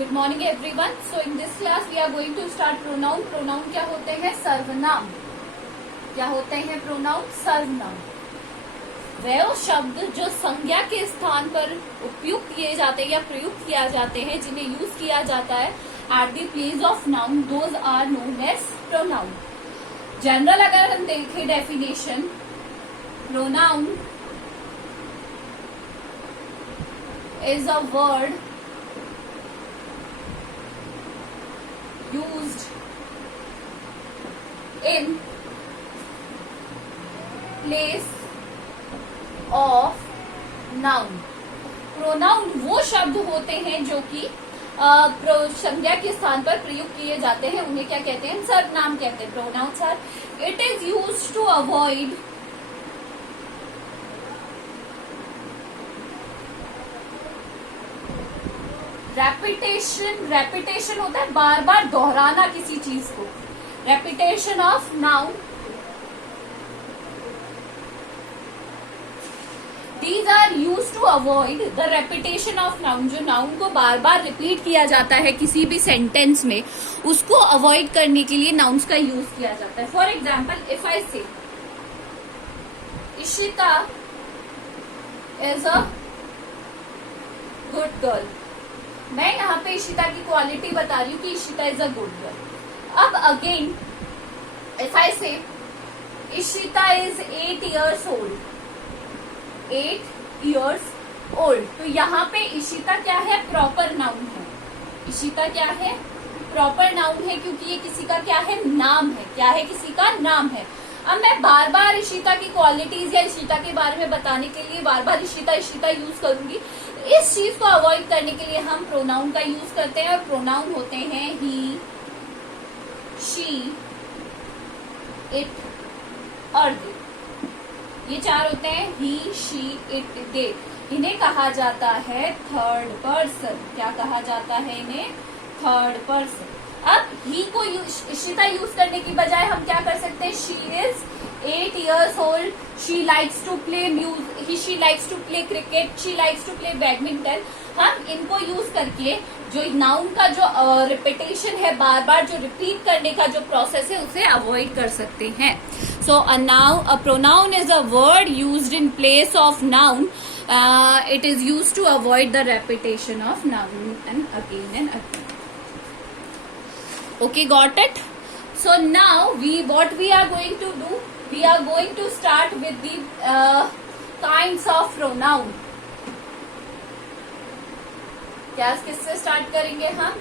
Good morning everyone. So in this class we are going to start pronoun. Pronoun क्या होते हैं? सर्वनाम. क्या होते हैं प्रोनाउन? सर्वनाम. वह शब्द जो संज्ञा के स्थान पर उपयुक्त किए जाते हैं या प्रयुक्त किया जाते हैं, जिन्हें यूज किया जाता है at the place of noun, those are known as pronoun. General अगर हम देखें definition, pronoun is a word used in place of noun. Pronoun वो शब्द होते हैं जो कि संज्ञा के स्थान पर प्रयुक्त किए जाते हैं, उन्हें क्या कहते हैं? सर्वनाम कहते हैं. Pronouns are, it is used to avoid repetition. Repetition होता है बार बार दोहराना किसी चीज को. Repetition of noun. These are use to avoid the repetition of noun. जो नाउन को बार बार रिपीट किया जाता है किसी भी सेंटेंस में, उसको अवॉइड करने के लिए नाउन्स का यूज किया जाता है. फॉर एग्जाम्पल, इफ आई से Ishita is a good girl, मैं यहाँ पे इशिता की क्वालिटी बता रही हूँ कि Ishita is a good girl. अब अगेन इफ आई से Ishita is 8 years old, 8 years old, तो यहाँ पे इशिता क्या है? प्रॉपर नाउन है. इशिता क्या है? प्रॉपर नाउन है, क्योंकि ये किसी का क्या है? नाम है. क्या है? किसी का नाम है. अब मैं बार बार इशिता की क्वालिटीज या इशिता के बारे में बताने के लिए बार बार इशिता इशिता यूज करूंगी. इस चीज को अवॉइड करने के लिए हम प्रोनाउन का यूज करते हैं, और प्रोनाउन होते हैं ही, शी, इट और दे. ये चार होते हैं, ही, शी, इट, दे. इन्हें कहा जाता है थर्ड पर्सन. क्या कहा जाता है इन्हें? Third person. अब ही को इशिता यूज करने की बजाय हम क्या कर सकते हैं? She is 8 years old, she likes to play music, she likes to play cricket, she likes to play badminton. हम इनको यूज करके जो नाउन का जो रिपीटेशन है, बार बार जो रिपीट करने का जो प्रोसेस है, उसे अवॉइड कर सकते हैं. So a pronoun is a word used in place of noun. It is used to avoid the repetition of noun and again. Okay, got it? So now what we are going to do? We are going to start with the kinds of pronoun. क्या किससे start करेंगे हम?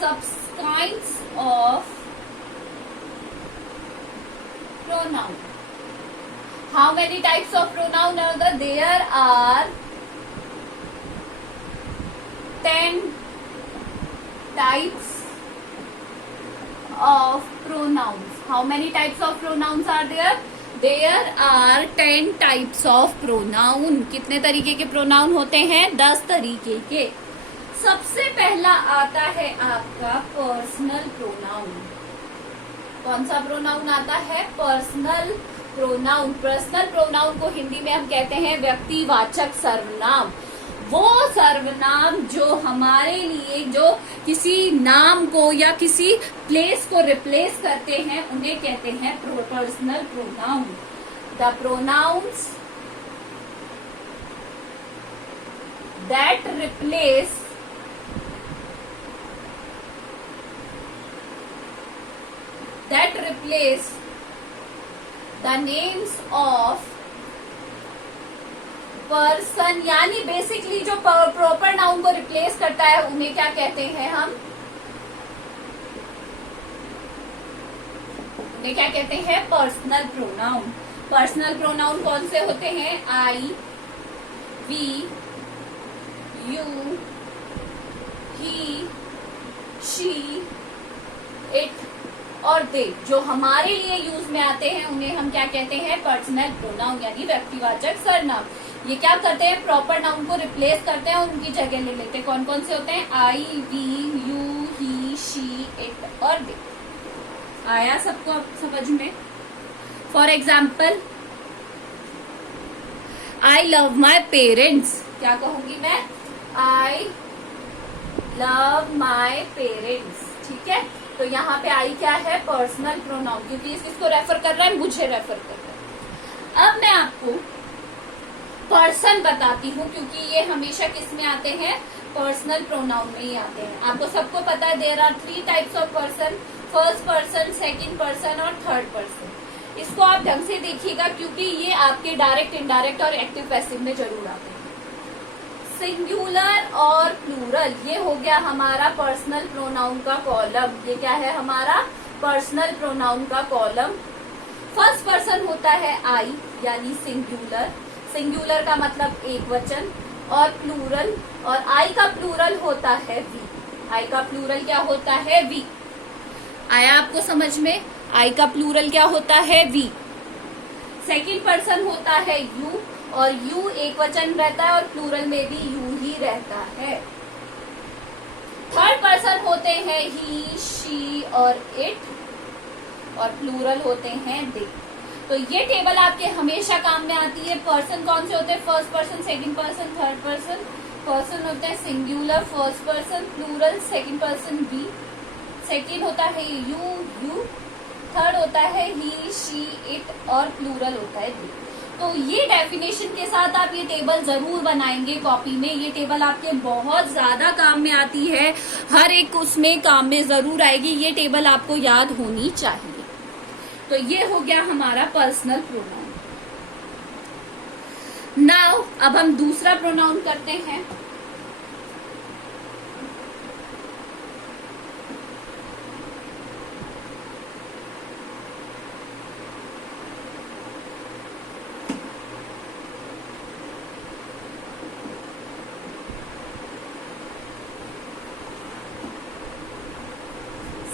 सब kinds of pronoun. How many types of pronoun are there? There are 10 types of pronouns. How many types of pronouns are there? There are 10 types of pronoun. कितने तरीके के pronoun होते हैं? 10 तरीके के. सबसे पहला आता है आपका पर्सनल प्रोनाउन. कौन सा प्रोनाउन आता है? Personal pronoun. पर्सनल प्रोनाउन को हिंदी में हम कहते हैं व्यक्तिवाचक सर्वनाम. वो सर्वनाम जो हमारे लिए जो किसी नाम को या किसी प्लेस को रिप्लेस करते हैं, उन्हें कहते हैं personal pronoun. The pronounce that replace the names of person, यानी बेसिकली जो प्रॉपर नाउन को रिप्लेस करता है, उन्हें क्या कहते हैं हम? उन्हें क्या कहते हैं? Personal pronoun. पर्सनल प्रोनाउन कौन से होते हैं? I, we, you, he, she, it और दे. जो हमारे लिए यूज में आते हैं, उन्हें हम क्या कहते हैं? पर्सनल प्रोनाउन, यानी व्यक्तिवाचक सर्वनाम. ये क्या करते हैं? प्रॉपर नाउन को रिप्लेस करते हैं और उनकी जगह ले लेते हैं. कौन कौन से होते हैं? I, we, you, he, she, it और दे. आया सबको समझ में? For example, I love my parents, क्या कहूंगी मैं? I love my parents. ठीक है, तो यहाँ पे आई क्या है? पर्सनल प्रोनाउन, क्योंकि इसको रेफर कर रहा है, मुझे रेफर कर रहा है। अब मैं आपको पर्सन बताती हूँ, क्योंकि ये हमेशा किस में आते हैं? पर्सनल प्रोनाउन में ही आते हैं। आपको सबको पता है there are 3 types of person, first person, second person और थर्ड पर्सन। इसको आप ढंग से देखिएगा, क्योंकि ये आपके डायरेक्ट, इनडायरेक्ट और एक्टिव पैसिव में जरूर आते हैं। सिंगुलर और प्लूरल, ये हो गया हमारा पर्सनल प्रोनाउन का कॉलम। ये क्या है? हमारा पर्सनल प्रोनाउन का कॉलम। फर्स्ट पर्सन होता है आई, यानी सिंगुलर। सिंगुलर का मतलब एक वचन, और प्लूरल, और आई का प्लूरल होता है वी। आई का प्लूरल क्या होता है? वी। आया आपको समझ में? आई का प्लूरल क्या होता है? वी। सेकंड पर्सन होता है यू, और यू एक वचन रहता है और प्लूरल में भी यू ही रहता है। थर्ड पर्सन होते हैं ही, शी और इट, और प्लूरल होते हैं दे। तो ये टेबल आपके हमेशा काम में आती है। पर्सन कौन से होते हैं? First person, second person, third person. Person होते हैं singular first person, plural second person we. Second होता है यू, थर्ड होता है ही, शी, इट, और प्लूरल होता है दे। तो ये डेफिनेशन के साथ आप ये टेबल जरूर बनाएंगे कॉपी में। ये टेबल आपके बहुत ज्यादा काम में आती है, हर एक उसमें काम में जरूर आएगी। ये टेबल आपको याद होनी चाहिए। तो ये हो गया हमारा पर्सनल प्रोनाउन। नाउ अब हम दूसरा प्रोनाउन करते हैं।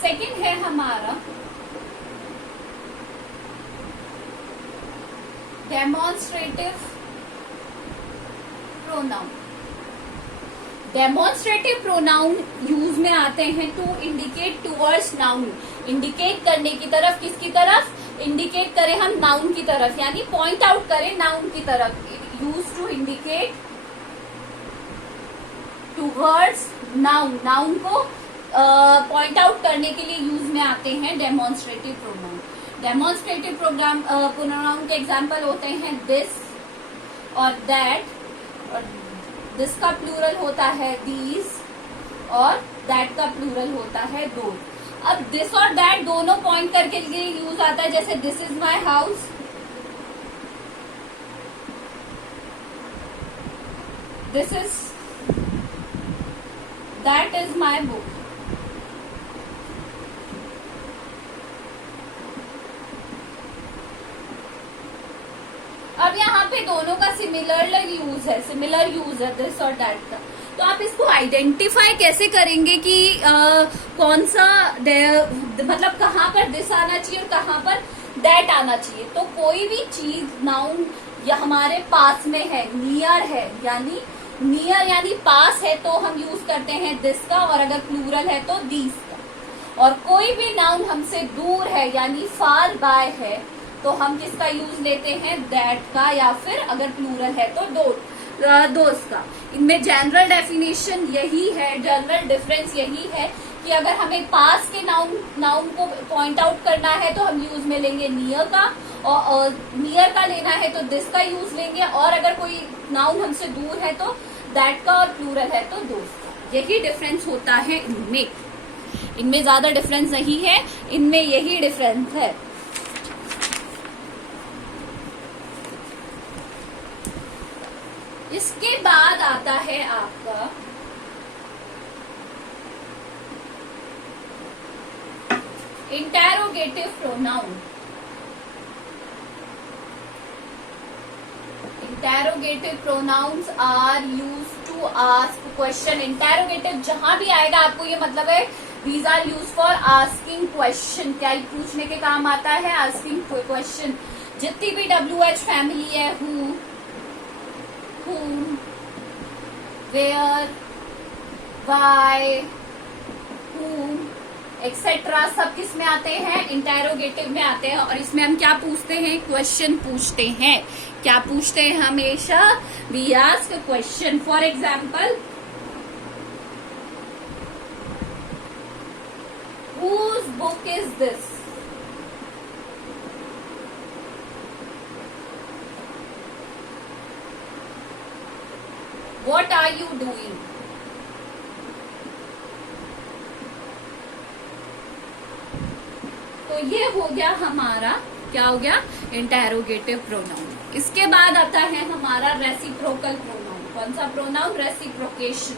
सेकंड है हमारा demonstrative pronoun. Demonstrative pronoun use में आते हैं to indicate towards noun, indicate करने की तरफ। किसकी तरफ? इंडिकेट करें हम नाउन की तरफ, यानी पॉइंट आउट करें नाउन की तरफ। Use to indicate towards noun, noun को पॉइंट आउट करने के लिए यूज में आते हैं डेमोन्स्ट्रेटिव प्रोनाउन। डेमोन्स्ट्रेटिव प्रोनाउन के एग्जाम्पल होते हैं दिस और दैट, और दिस का प्लूरल होता है दीज, और दैट का प्लूरल होता है दोज। अब दिस और दैट दोनों पॉइंट करके लिए यूज आता है, जैसे this is my house, this is, that is my book. अब यहाँ पे दोनों का सिमिलर यूज है दिस और दैट का। तो आप इसको आइडेंटिफाई कैसे करेंगे कि कौन सा मतलब कहाँ पर दिस आना चाहिए और कहाँ पर दैट आना चाहिए? तो कोई भी चीज नाउन या हमारे पास में है, नियर है, यानी नियर यानी पास है, तो हम यूज करते हैं दिस का, और अगर प्लूरल है तो दीज का। और कोई भी नाउन हमसे दूर है यानी फार बाय है, तो हम किसका यूज लेते हैं? दैट का, या फिर अगर प्लूरल है तो दोस्त का। इनमें जनरल डेफिनेशन यही है, जनरल डिफरेंस यही है कि अगर हमें पास के नाउन को पॉइंट आउट करना है तो हम यूज में लेंगे नियर का, और नियर का लेना है तो दिस का यूज लेंगे, और अगर कोई नाउन हमसे दूर है तो दैट का, और प्लूरल है तो दोस्त का। यही डिफरेंस होता है इनमें ज्यादा डिफरेंस नहीं है, इनमें यही डिफरेंस है। इसके बाद आता है आपका interrogative pronoun. Interrogative pronouns are used to ask question. Interrogative जहां भी आएगा आपको ये मतलब है these are use for asking question. क्या पूछने के काम आता है? Asking question. जितनी भी WH फैमिली है, who, whom, where, why, whom, etcetera सब किस में आते हैं, इंटेरोगेटिव में आते हैं। और इसमें हम क्या पूछते हैं, क्वेश्चन पूछते हैं। क्या पूछते हैं हमेशा, we ask question. For example, whose book is this? What are you doing? तो ये हो गया हमारा, क्या हो गया, इंटेरोगेटिव प्रोनाउन। इसके बाद आता है हमारा रेसिप्रोकल प्रोनाउन। कौन सा प्रोनाउन, रेसिप्रोकेशन,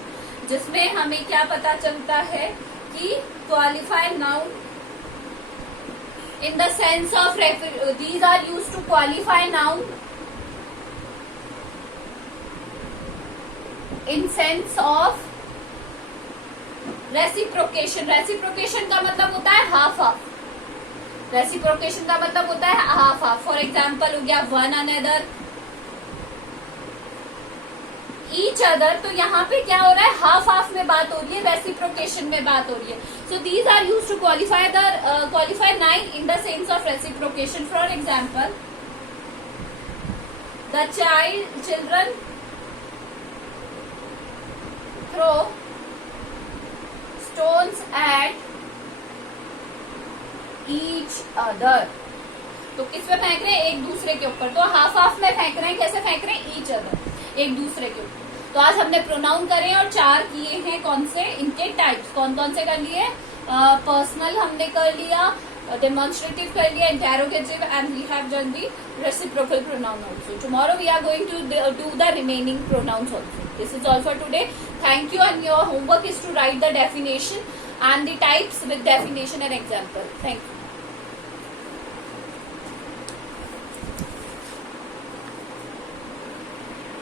जिसमें हमें क्या पता चलता है कि qualified noun in the sense of these are used to qualify noun in sense of reciprocation। reciprocation का मतलब होता है हाफ हाफ। रेसिप्रोकेशन का मतलब होता है हाफ हाफ। फॉर एग्जाम्पल हो गया वन अनदर, ईच अदर। तो यहाँ पे क्या हो रहा है, हाफ हाफ में बात हो रही है, रेसिप्रोकेशन में बात हो रही है। So these are used to qualify noun in the sense of reciprocation. For example, the children throw stones at each other. तो किस पे फेंक रहे हैं, एक दूसरे के ऊपर। तो हाफ हाफ में फेंक रहे हैं, कैसे फेंक रहे हैं, ईच अदर, एक दूसरे के ऊपर। तो आज हमने प्रोनाउन करे और 4 किए हैं। कौन से, इनके टाइप्स कौन कौन से कर लिए, पर्सनल हमने कर लिया, डेमोन्स्ट्रेटिव कर लिया, interrogative, and we have done the reciprocal pronoun also. Tomorrow we are going to do the remaining pronouns also. This is all for today. Thank you, and your homework is to write the definition and the types with definition and example. Thank you.